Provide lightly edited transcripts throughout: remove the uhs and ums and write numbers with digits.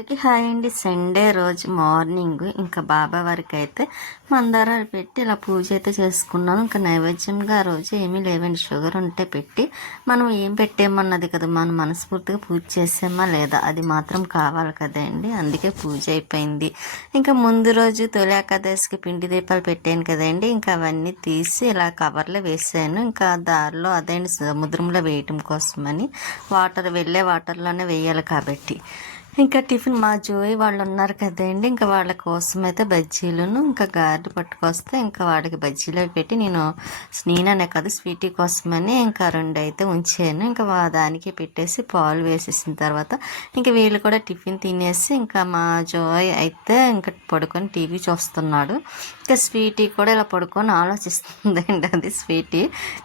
అందరికీ హాయ్ అండి. సండే రోజు మార్నింగ్ ఇంకా బాబా వారికి అయితే మందారాలు పెట్టి ఇలా పూజ అయితే చేసుకున్నాను. ఇంకా నైవేద్యంగా ఆ రోజు ఏమీ లేవండి, షుగర్ ఉంటే పెట్టి మనం ఏం పెట్టేమన్నది కదా, మనం మనస్ఫూర్తిగా పూజ చేసామా లేదా అది మాత్రం కావాలి కదండి. అందుకే పూజ అయిపోయింది. ఇంకా ముందు రోజు తొలి ఏకాదశికి పిండి దీపాలు పెట్టాను కదండి, ఇంకా అవన్నీ తీసి ఇలా కవర్లో వేసాను. ఇంకా దారిలో అదే సముద్రంలో వేయటం కోసమని వెళ్ళే వాటర్లోనే వేయాలి కాబట్టి ఇంకా టిఫిన్ మా జోయి వాళ్ళు ఉన్నారు కదండి, ఇంకా వాళ్ళ కోసం అయితే బజ్జీలను ఇంకా గారెలు పట్టుకొస్తే ఇంకా వాడికి బజ్జీలు పెట్టి నేననే కాదు స్వీటీ కోసమని ఇంకా రెండు అయితే ఉంచాను. ఇంకా దానికి పెట్టేసి పాలు వేసేసిన తర్వాత ఇంకా వీళ్ళు కూడా టిఫిన్ తినేసి ఇంకా మా జోయ్ అయితే ఇంకా పడుకొని టీవీ చూస్తున్నాడు. ఇంకా స్వీటీ కూడా ఇలా పడుకొని ఆలోచిస్తుందండి. అది స్వీటీ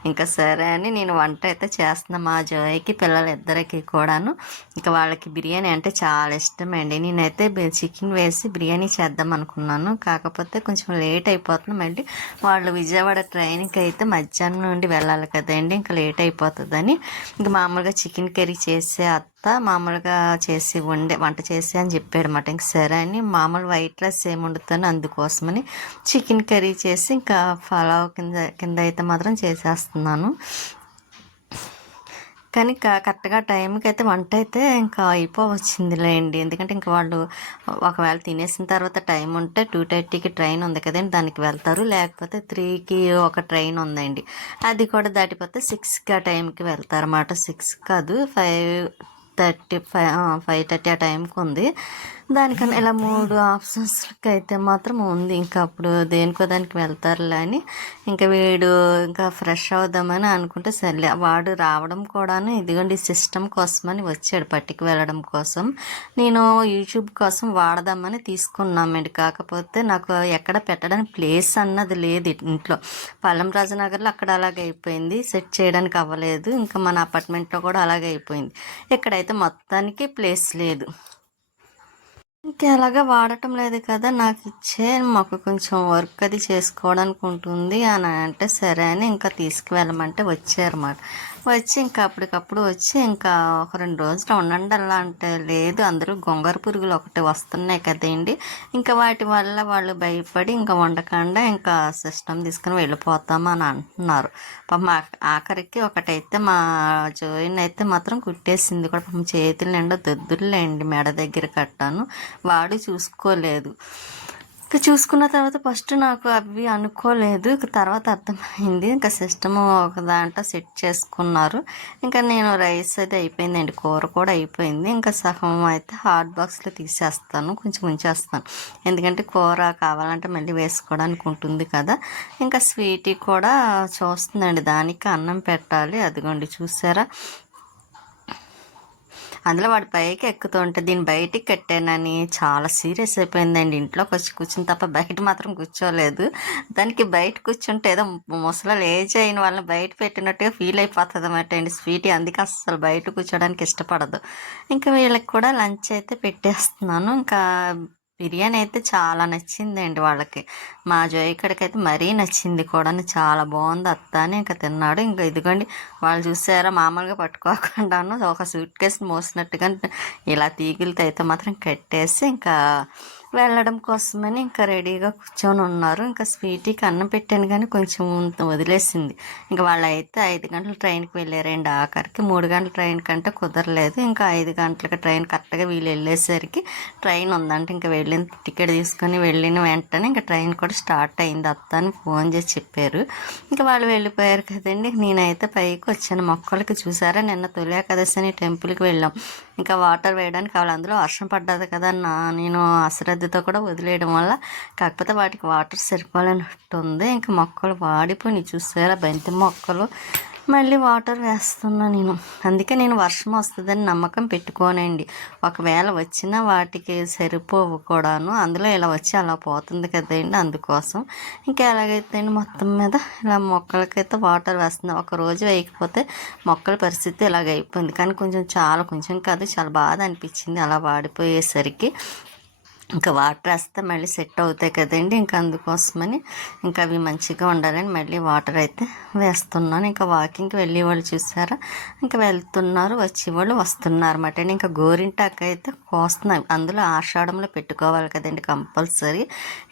ఇంకా సరే అని నేను వంట అయితే చేస్తున్నా మా జోయ్కి పిల్లలిద్దరికి కూడాను. ఇంకా వాళ్ళకి బిర్యానీ అంటే చాలా ఇష్టం అండి. నేనైతే చికెన్ వేసి బిర్యానీ చేద్దాం అనుకున్నాను, కాకపోతే కొంచెం లేట్ అయిపోతుంది. మళ్ళీ వాళ్ళు విజయవాడ ట్రైన్కి అయితే మధ్యాహ్నం నుండి వెళ్ళాలి కదండి, ఇంకా లేట్ అయిపోతుందని ఇంకా మామూలుగా చికెన్ కర్రీ చేసే మామూలుగా వంట చేసి అని చెప్పాడు అనమాట. ఇంక సరే అని మామూలు వైట్ రైస్ ఏమి వండుతాను, అందుకోసమని చికెన్ కర్రీ చేసి ఇంకా పలావ్ కింద అయితే మాత్రం చేసేస్తున్నాను. కానీ కరెక్ట్గా టైంకి అయితే వంట అయితే ఇంకా అయిపోవచ్చిందిలేండి. ఎందుకంటే ఇంకా వాళ్ళు ఒకవేళ తినేసిన తర్వాత టైం ఉంటే 2:30కి ట్రైన్ ఉంది కదండి, దానికి వెళ్తారు. లేకపోతే 3కి ఒక ట్రైన్ ఉందండి, అది కూడా దాటిపోతే 6కి ఆ టైంకి వెళ్తారు అన్నమాట. 6 కాదు 5:30 ఆ టైంకి ఉంది. దానికన్నా ఇలా 3 ఆప్షన్స్కి అయితే మాత్రం ఉంది. ఇంకా అప్పుడు దేనికో దానికి వెళ్తారులే అని ఇంకా వీడు ఇంకా ఫ్రెష్ అవుదామని అనుకుంటే సర్లే వాడు రావడం కూడాను ఇదిగోండి సిస్టమ్ కోసమని వచ్చాడు, పట్టుకు వెళ్ళడం కోసం. నేను యూట్యూబ్ కోసం వాడదామని తీసుకున్నామండి. కాకపోతే నాకు ఎక్కడ పెట్టడానికి ప్లేస్ అన్నది లేదు ఇంట్లో. పల్లం రాజనగర్లో అక్కడ అలాగే అయిపోయింది, సెట్ చేయడానికి అవ్వలేదు. ఇంకా మన అపార్ట్మెంట్లో కూడా అలాగే అయిపోయింది. ఇక్కడైతే మొత్తానికి ప్లేస్ లేదు. ఇంకా ఎలాగా వాడటం లేదు కదా, నాకు ఇచ్చే మాకు కొంచెం వర్క్ అది చేసుకోవడానికి ఉంటుంది అని అంటే సరే అని ఇంకా తీసుకువెళ్ళమంటే వచ్చారన్నమాట. వచ్చి ఇంకా అప్పటికప్పుడు వచ్చి ఇంకా ఒక 2 రోజులు ఉండండి అలా అంటే లేదు, అందరూ గొంగర పురుగులు ఒకటి వస్తున్నాయి కదండి, ఇంకా వాటి వల్ల వాళ్ళు భయపడి ఇంకా వండకుండా ఇంకా సిస్టమ్ తీసుకుని వెళ్ళిపోతాము అని అంటున్నారు. పాపం ఆఖరికి ఒకటైతే మా జోయిన్ అయితే మాత్రం కుట్టేసింది కూడా. పాపం చేతులు నిండా దద్దుర్లేండి, మెడ దగ్గర కట్టాను. వాడు చూసుకోలేదు. ఇంకా చూసుకున్న తర్వాత ఫస్ట్ నాకు అవి అనుకోలేదు, తర్వాత అర్థమైంది. ఇంకా సిస్టమ్ ఒక దాంట్లో సెట్ చేసుకున్నారు. ఇంకా నేను రైస్ అయితే అయిపోయిందండి, కూర కూడా అయిపోయింది. ఇంకా సగం అయితే హాట్ బాక్స్లో తీసేస్తాను, కొంచెం ఉంచేస్తాను. ఎందుకంటే కూర కావాలంటే మళ్ళీ వేసుకోవడానికి ఉంటుంది కదా. ఇంకా స్వీటీ కూడా చూస్తుందండి, దానికి అన్నం పెట్టాలి. అదిగోండి చూసారా, అందులో వాడి పైకి ఎక్కుతుంటే దీన్ని బయటికి కట్టానని చాలా సీరియస్ అయిపోయిందండి. ఇంట్లోకి వచ్చి కూర్చుని తప్ప బయట మాత్రం కూర్చోలేదు. దానికి బయట కూర్చుంటే ఏదో ముసలు ఏజ్ అయిన వాళ్ళని బయట పెట్టినట్టుగా ఫీల్ అయిపోతుంది అన్నమాట అండి స్వీటీ. అందుకే అస్సలు బయట కూర్చోడానికి ఇష్టపడదు. ఇంకా వీళ్ళకి కూడా లంచ్ అయితే పెట్టేస్తున్నాను. ఇంకా బిర్యానీ అయితే చాలా నచ్చిందండి వాళ్ళకి. మా జోయికడికైతే మరీ నచ్చింది కూడా, చాలా బాగుంది అత్త అని ఇంకా తిన్నాడు. ఇంకా ఇదిగోండి వాళ్ళు చూసారా, మామూలుగా పట్టుకోకుండాను ఒక సూట్ కేసుని మోసినట్టుగా ఇలా తీగలతో అయితే మాత్రం కట్టేసి ఇంకా వెళ్ళడం కోసమని ఇంకా రెడీగా కూర్చొని ఉన్నారు. ఇంకా స్వీటీకి అన్నం పెట్టాను కానీ కొంచెం వదిలేసింది. ఇంకా వాళ్ళు అయితే 5 గంటల ట్రైన్కి వెళ్ళారండి. ఆఖరికి 3 గంటల ట్రైన్ కంటే కుదరలేదు. ఇంకా 5 గంటలకి ట్రైన్ కరెక్ట్గా వీళ్ళు వెళ్ళేసరికి ట్రైన్ ఉందంటే ఇంకా వెళ్ళిన టికెట్ తీసుకొని వెళ్ళిన వెంటనే ఇంకా ట్రైన్ కూడా స్టార్ట్ అయింది అత్త అని ఫోన్ చేసి చెప్పారు. ఇంకా వాళ్ళు వెళ్ళిపోయారు కదండి. నేనైతే పైకి వచ్చాను మొక్కలకి. చూసారా, నిన్న తొలి ఏకాదశి అని టెంపుల్కి వెళ్ళాం. ఇంకా వాటర్ వేయడానికి కావాలి, అందులో వర్షం పడ్డది కదా, నేను అశ్రద్ధతో కూడా వదిలేయడం వల్ల కాకపోతే వాటికి వాటర్ సరిపోలేనట్టుంది. ఇంకా మొక్కలు వాడిపోయి చూసారా, బంతి మొక్కలు మళ్ళీ వాటర్ వేస్తున్నా నేను. అందుకే నేను వర్షం వస్తుందని నమ్మకం పెట్టుకోనండి. ఒకవేళ వచ్చినా వాటికి సరిపోవు కూడాను, అందులో ఇలా వచ్చి అలా పోతుంది కదండి, అందుకోసం ఇంకా ఎలాగైతే మొత్తం మీద ఇలా మొక్కలకైతే వాటర్ వేస్తున్నాం. ఒక రోజు వేయకపోతే మొక్కల పరిస్థితి ఇలాగ అయిపోయింది. కానీ కొంచెం కాదు చాలా బాధ అనిపించింది అలా వాడిపోయేసరికి. ఇంకా వాటర్ వేస్తే మళ్ళీ సెట్ అవుతాయి కదండి. ఇంకా అందుకోసమని ఇంకా అవి మంచిగా ఉండాలని మళ్ళీ వాటర్ అయితే వేస్తున్నాను. ఇంకా వాకింగ్కి వెళ్ళే వాళ్ళు చూసారా, ఇంకా వెళ్తున్నారు, వచ్చేవాళ్ళు వస్తున్నారు అన్నమాట. ఇంకా గోరింటాకు అయితే కోస్తున్నాయి. అందులో ఆషాఢంలో పెట్టుకోవాలి కదండి కంపల్సరీ.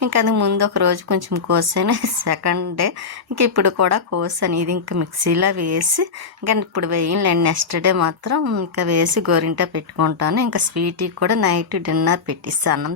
ఇంకా అది ముందు ఒక రోజు కొంచెం కోసాను, సెకండ్ డే ఇంక ఇప్పుడు కూడా కోసాను. ఇది ఇంకా మిక్సీలో వేసి ఇంకా ఇప్పుడు వేయండి, నెక్స్ట్ డే మాత్రం ఇంకా వేసి గోరింటా పెట్టుకుంటాను. ఇంకా స్వీట్కి కూడా నైట్ డిన్నర్ పెట్టిస్తాను, అన్నం